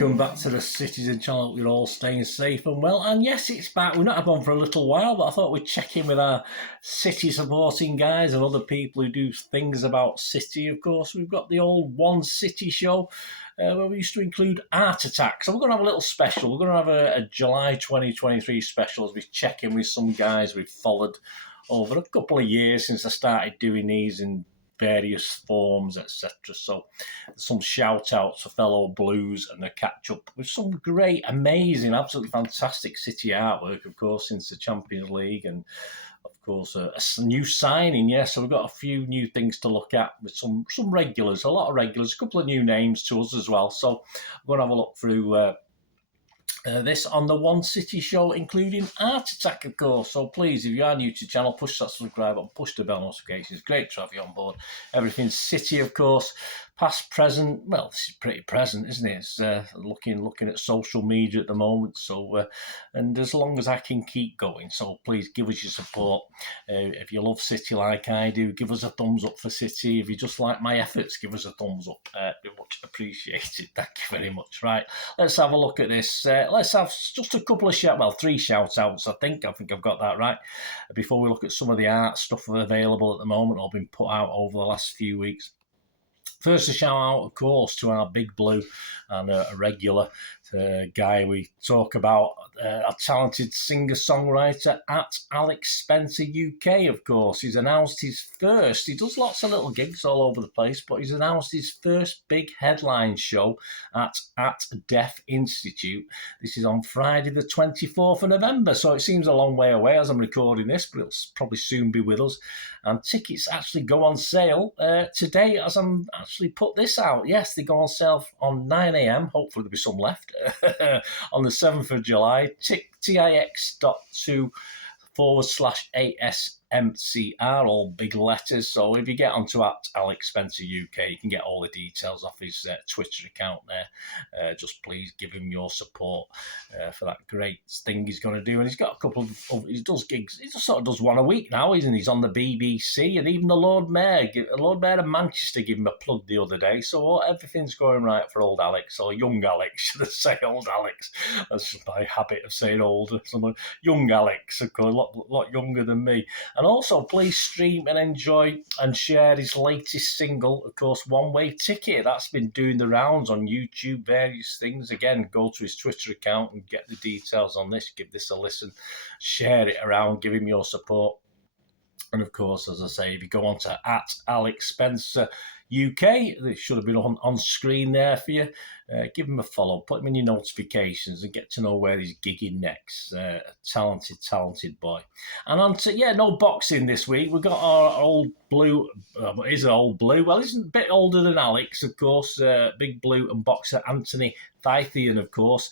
welcome back to the Citytilidie channel. You're all staying safe and well. And yes, it's back. We've not had one for a little while, but I thought we'd check in with our City supporting guys and other people who do things about City. Of course, we've got the old One City show where we used to include Art Attack. So we're going to have a little special. We're going to have a July 2023 special as we check in with some guys we've followed over a couple of years since I started doing these in various forms, etc. So some shout outs for fellow Blues and a catch up with some great, amazing, absolutely fantastic City artwork, of course, since the Champions League, and of course a new signing. So we've got a few new things to look at with some regulars, a lot of regulars, a couple of new names to us as well. So I'm going to have a look through this on the One City show, including Art Attack, of course. So please, if you are new to the channel, push that subscribe button, push the bell notifications. Great to have you on board. Everything's City, of course. Past, present. Well, this is pretty present, isn't it? It's looking at social media at the moment. So, and as long as I can keep going, so please give us your support. If you love City like I do, give us a thumbs up for City. If you just like my efforts, give us a thumbs up. Be much appreciated. Thank you very much. Right, let's have a look at this. Let's have just a couple of three shout outs. I think I've got that right. Before we look at some of the art stuff available at the moment or been put out over the last few weeks. First, a shout out, of course, to our Big Blue and a regular guy we talk about, a talented singer-songwriter at Alex Spencer UK, of course. He's announced his first, he does lots of little gigs all over the place, but he's announced his first big headline show at Deaf Institute. This is on Friday the 24th of November, so it seems a long way away as I'm recording this, but it'll probably soon be with us. And tickets actually go on sale today as I'm actually put this out. Yes, they go on sale on 9 a.m. Hopefully there'll be some left on the 7th of July. tix.2/ASMCR, all big letters. So if you get onto at Alex Spencer UK, you can get all the details off his Twitter account there. Just please give him your support for that great thing he's going to do. And he's got a couple of, he does gigs, he just sort of does one a week now, isn't he? He's on the BBC, and even the Lord Mayor of Manchester gave him a plug the other day. So everything's going right for old Alex, or young Alex, should I say, old Alex. That's my habit of saying old. Young Alex, of course, a lot younger than me. And also, please stream and enjoy and share his latest single, of course, One Way Ticket. That's been doing the rounds on YouTube, various things. Again, go to his Twitter account and get the details on this. Give this a listen. Share it around. Give him your support. And, of course, as I say, if you go on to at Alex Spencer UK, it should have been on screen there for you. Give him a follow, put him in your notifications and get to know where he's gigging next. Talented boy. And on to, no boxing this week. We've got our old Blue, is an old Blue? Well, he's a bit older than Alex, of course. Big Blue and boxer Anthony Thythian, of course,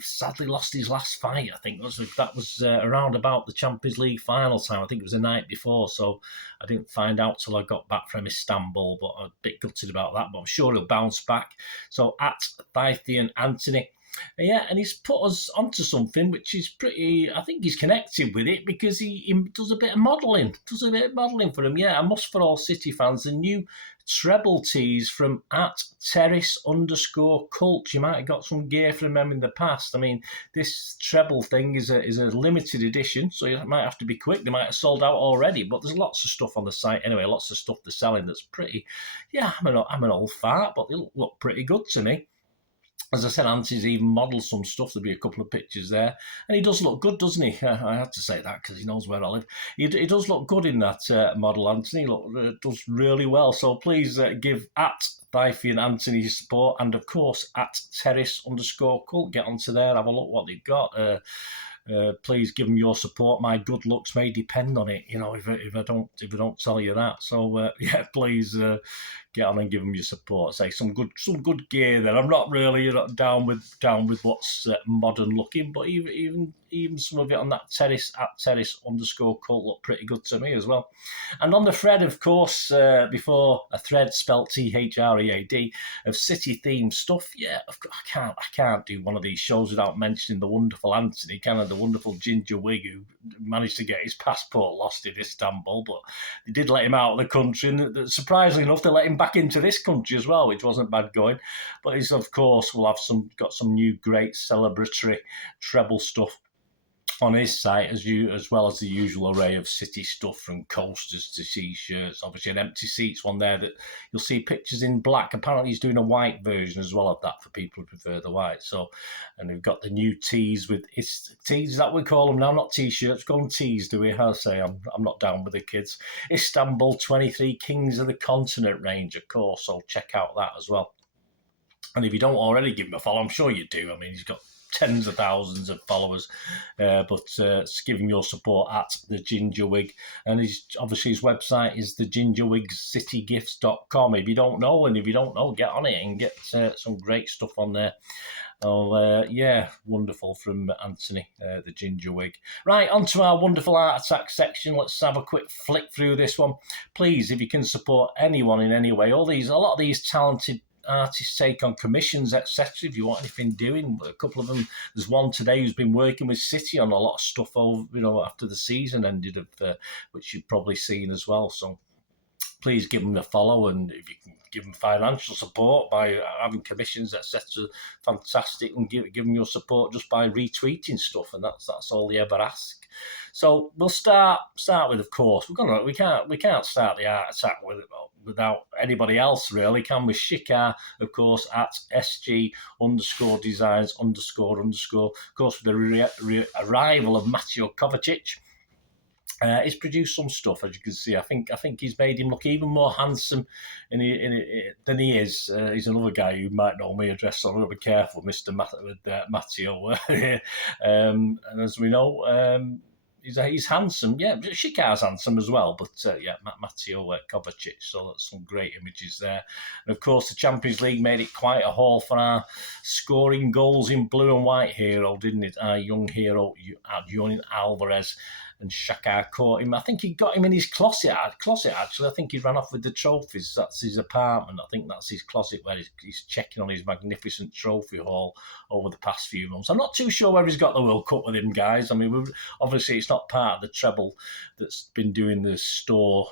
sadly lost his last fight. I think that was around about the Champions League final time. I think it was the night before, so I didn't find out till I got back from Istanbul, but I'm a bit gutted about that, but I'm sure he'll bounce back. So at Thythian Anthony. And he's put us onto something which is pretty, I think he's connected with it because he does a bit of modelling. For him. A must for all City fans. The new treble tees from at Terrace_Cult. You might have got some gear from them in the past. I mean, this treble thing is a limited edition, so you might have to be quick. They might have sold out already, but there's lots of stuff on the site anyway, lots of stuff they're selling that's pretty, I'm an old fart, but they look pretty good to me. As I said, Anthony's even modelled some stuff. There'll be a couple of pictures there. And he does look good, doesn't he? I had to say that because he knows where I live. He does look good in that model, Anthony. Does really well. So please give at Thythian Anthony your support. And, of course, at Terrace_Cult. Get onto there, have a look what they've got. Please give them your support. My good looks may depend on it, if I don't tell you that. So please get on and give them your support. Say some good gear there. I'm not really down with what's modern looking, but even some of it on that Terrace_Cult look pretty good to me as well. And on the thread, of course, before a thread spelt THREAD of City themed stuff. I can't do one of these shows without mentioning the wonderful Anthony, kind of the the wonderful Ginger Wig, who managed to get his passport lost in Istanbul, but they did let him out of the country, and surprisingly enough, they let him back into this country as well, which wasn't bad going. But he's, of course, will have got some new great celebratory treble stuff on his site, as well as the usual array of City stuff, from coasters to t-shirts. Obviously an empty seats one there that you'll see pictures in black. Apparently he's doing a white version as well of that for people who prefer the white. So, and we've got the new tees with tees, is that what we call them now? Not t-shirts, call them tees, do we? How to say? I'm not down with the kids. Istanbul 23 Kings of the Continent range, of course. So check out that as well. And if you don't already give him a follow, I'm sure you do. I mean, he's got tens of thousands of followers, but give him your support at the Ginger Wig. And obviously his website is thegingerwigcitygifts.com. If you don't know, get on it and get some great stuff on there. Oh, yeah, wonderful from Anthony, the Ginger Wig. Right, on to our wonderful Art Attack section. Let's have a quick flick through this one. Please, if you can support anyone in any way, a lot of these talented artists take on commissions, etc. If you want anything doing, a couple of them. There's one today who's been working with City on a lot of stuff over, after the season ended, which you've probably seen as well. So please give them a follow, and if you can give them financial support by having commissions, etc., fantastic, and give them your support just by retweeting stuff, and that's all they ever ask. So we'll start with, of course, we can't start the Art Attack without anybody else, really, can we? Shikar, of course, at SG_designs__. Of course, with the arrival of Mateo Kovacic, he's produced some stuff, as you can see. I think he's made him look even more handsome than he is. He's another guy who might know me address, so I'm going to be careful, Mr. Matteo. And as we know, he's handsome. Yeah, Shikar's handsome as well, but Mateo Kovacic. So that's some great images there. And of course, the Champions League made it quite a haul for our scoring goals in blue and white hero, didn't it? Our young hero, Julian Alvarez. And Shaka caught him. I think he got him in his closet, actually. I think he ran off with the trophies. That's his apartment. I think that's his closet where he's checking on his magnificent trophy haul over the past few months. I'm not too sure where he's got the World Cup with him, guys. I mean, obviously it's not part of the treble that's been doing the store,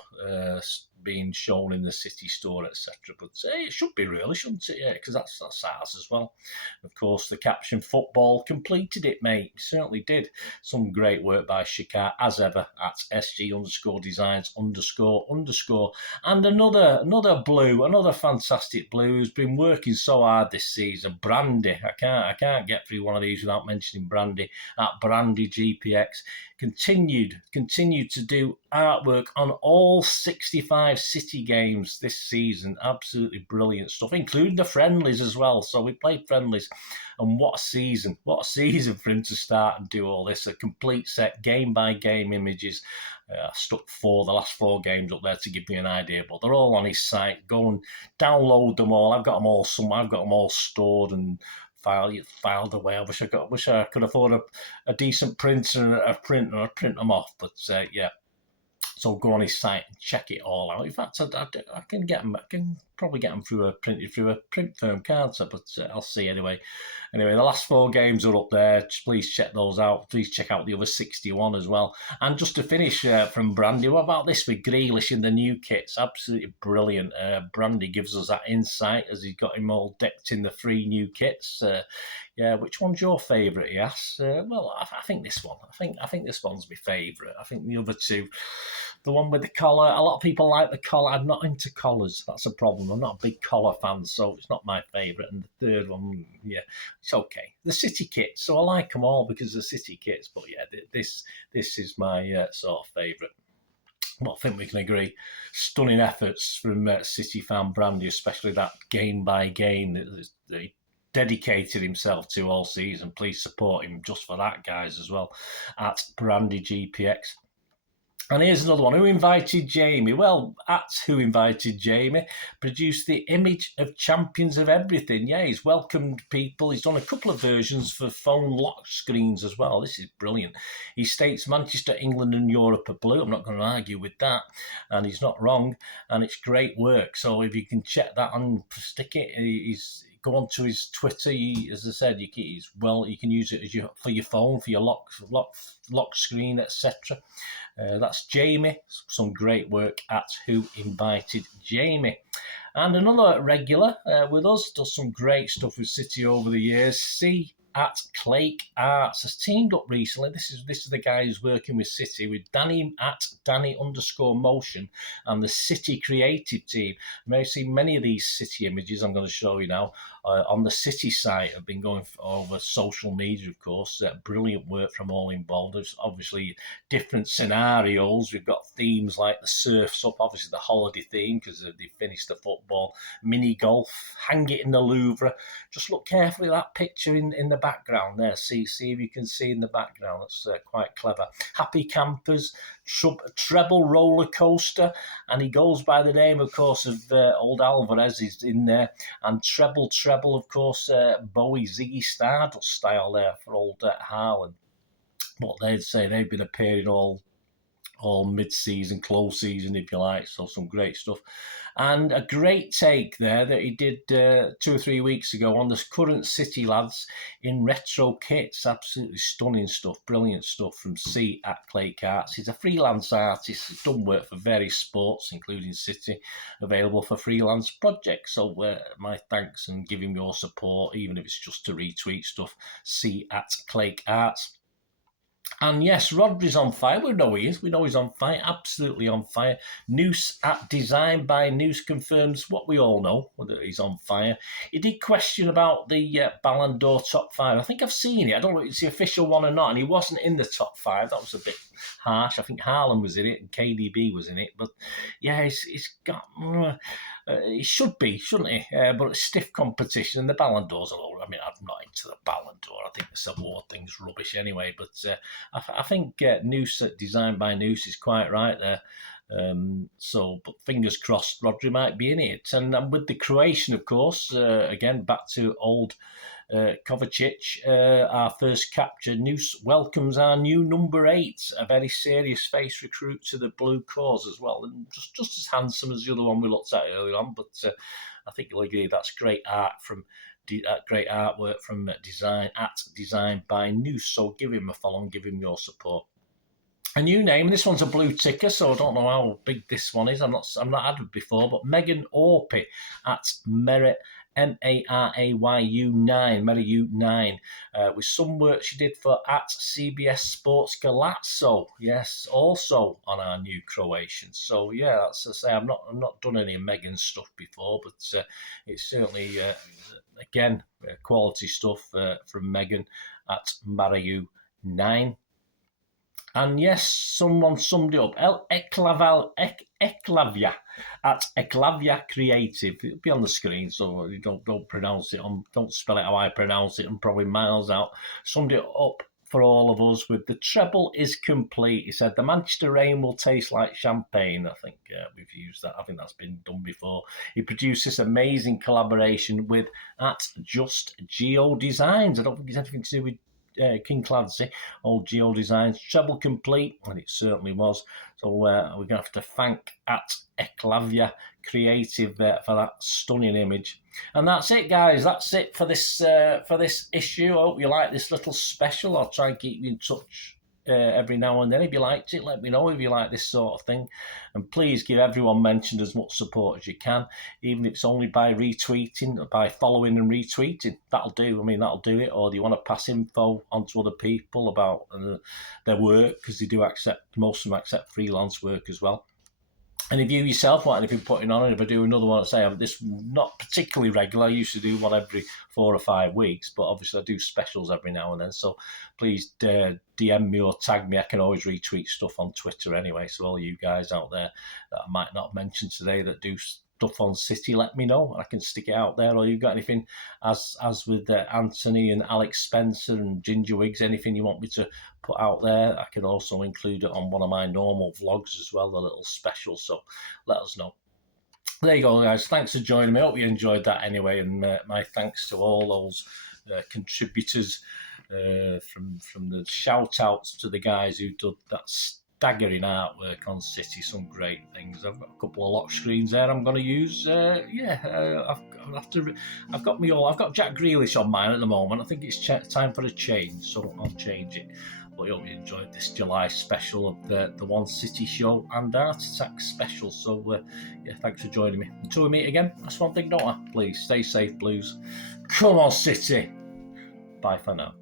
being shown in the City store, etc. But it should be, really, shouldn't it? Yeah, because that's ours as well. Of course, the caption, football completed it, mate. It certainly did. Some great work by Shikar, as ever, at SG_designs__. And another fantastic blue who's been working so hard this season, Brandy. I can't get through one of these without mentioning Brandy, at Brandy GPX. Continued to do artwork on all 65 City games this season. Absolutely brilliant stuff, including the friendlies as well. So we played friendlies, and what a season for him to start and do all this. A complete set, game by game images. I stuck the last four games up there to give me an idea, but they're all on his site. Go and download them all. I've got them all somewhere. I've got them all stored and filed away. I wish I could afford a decent printer and a printer. I'd print them off, but yeah. So go on his site and check it all out. In fact, I can get them. I can probably get them through a print firm, can't I? But I'll see anyway. Anyway, the last four games are up there. Just please check those out. Please check out the other 61 as well. And just to finish from Brandy, what about this with Grealish in the new kits? Absolutely brilliant. Brandy gives us that insight as he's got him all decked in the 3 new kits. Yeah, which one's your favourite? He asks. Well, I think this one. I think this one's my favourite. I think the other two, the one with the collar. A lot of people like the collar. I'm not into collars. That's a problem. I'm not a big collar fan, so it's not my favourite. And the third one, yeah, it's okay. The City kits. So I like them all because they're City kits. But yeah, this is my sort of favourite. Well, I think we can agree. Stunning efforts from City fan Brandy, especially that game by game that he dedicated himself to all season. Please support him just for that, guys, as well, at Brandy GPX. And here's another one. Who invited Jamie? Well, at Who Invited Jamie produced the image of champions of everything. Yeah, he's welcomed people. He's done a couple of versions for phone lock screens as well. This is brilliant. He states Manchester, England and Europe are blue. I'm not going to argue with that. And he's not wrong. And it's great work. So if you can check that and stick it, he's go onto his Twitter. As I said, you can use it as for your phone, for your lock screen, etc. That's Jamie. Some great work at Who Invited Jamie. And another regular with us, does some great stuff with City over the years. C at Clake Arts has teamed up recently. This is the guy who's working with City, with Danny at Danny_motion and the City creative team. You may have seen many of these City images I'm going to show you now on the City site. Have been going over social media, of course. Brilliant work from all involved. There's obviously different scenarios. We've got themes like the surf's up, obviously the holiday theme because they finished the football, mini golf, hang it in the Louvre. Just look carefully at that picture in the background there. See if you can see in the background. That's quite clever. Happy campers, treble roller coaster, and he goes by the name, of course, of old Alvarez is in there, and treble, of course, Bowie Ziggy Stardust style there for old Harlan. What they'd say, they've been appearing all mid-season, close season, if you like. So some great stuff. And a great take there that he did 2 or 3 weeks ago on the current City lads in retro kits. Absolutely stunning stuff, brilliant stuff from C at Clake Arts. He's a freelance artist. He's done work for various sports, including City, available for freelance projects. So my thanks and give him your support, even if it's just to retweet stuff. C at Clake Arts. And yes, Rodri's on fire. We know he is. We know he's on fire. Absolutely on fire. Noose at Design by Noose confirms what we all know, that he's on fire. He did question about the Ballon d'Or top 5. I think I've seen it. I don't know if it's the official one or not. And he wasn't in the top 5. That was a bit harsh. I think Haaland was in it and KDB was in it. But yeah, he's got... he should be, shouldn't he? But it's stiff competition, and the Ballon d'Ors are all. I mean, I'm not into the Ballon d'Or. I think this award thing's rubbish anyway. But I think Noose at Design by Noose is quite right there. But fingers crossed, Rodri might be in it. And with the Croatian, of course, again, back to old Kovacic, our first capture. Noose welcomes our new number 8, a very serious face recruit to the blue cause as well, and just as handsome as the other one we looked at earlier on. But I think you'll agree that's great artwork from Design by Noose. So give him a follow and give him your support. A new name. This one's a blue ticker, so I don't know how big this one is. I'm not had it before, but Megan Orpey at Merit. MARAYU9, Merayu9, with some work she did for at CBS Sports Galazzo. Yes, also on our new Croatian. So yeah, that's to say, I've not done any Megan stuff before, but it's certainly again quality stuff from Megan at Merayu9. And yes, someone summed it up. Eclavia at Eclavia Creative. It'll be on the screen, so you don't pronounce it. Don't spell it how I pronounce it. I'm probably miles out. Summed it up for all of us with the treble is complete. He said the Manchester rain will taste like champagne. I think we've used that. I think that's been done before. He produced this amazing collaboration with at Just Geo Designs. I don't think it's anything to do with King Clancy, old Geo Designs, treble complete, and it certainly was. So we're going to have to thank at Eclavia Creative for that stunning image. And that's it, guys. That's it for this issue. I hope you like this little special. I'll try and keep you in touch every now and then. If you liked it, let me know if you like this sort of thing. And please give everyone mentioned as much support as you can, even if it's only by retweeting, by following and retweeting. That'll do. I mean, that'll do it. Or do you want to pass info on to other people about their work? Because they do most of them accept freelance work as well. And if you yourself want anything putting on, and if I do another one, say this not particularly regular, I used to do one every 4 or 5 weeks, but obviously I do specials every now and then. So please DM me or tag me. I can always retweet stuff on Twitter anyway. So all you guys out there that I might not mention today that do stuff on City, let me know. I can stick it out there. Or you've got anything, as with Anthony and Alex Spencer and Ginger Wiggs, anything you want me to put out there, I can also include it on one of my normal vlogs as well, the little special. So let us know. There you go, guys. Thanks for joining me. I hope you enjoyed that anyway. And my thanks to all those contributors, from the shout outs to the guys who did that staggering artwork on City, some great things. I've got a couple of lock screens there I'm going to use. I've got Jack Grealish on mine at the moment. I think it's time for a change, so I'll change it. But I hope you enjoyed this July special of the One City show and Art Attack special. So thanks for joining me. Until we meet again, that's one thing, don't I? Please stay safe, Blues. Come on, City. Bye for now.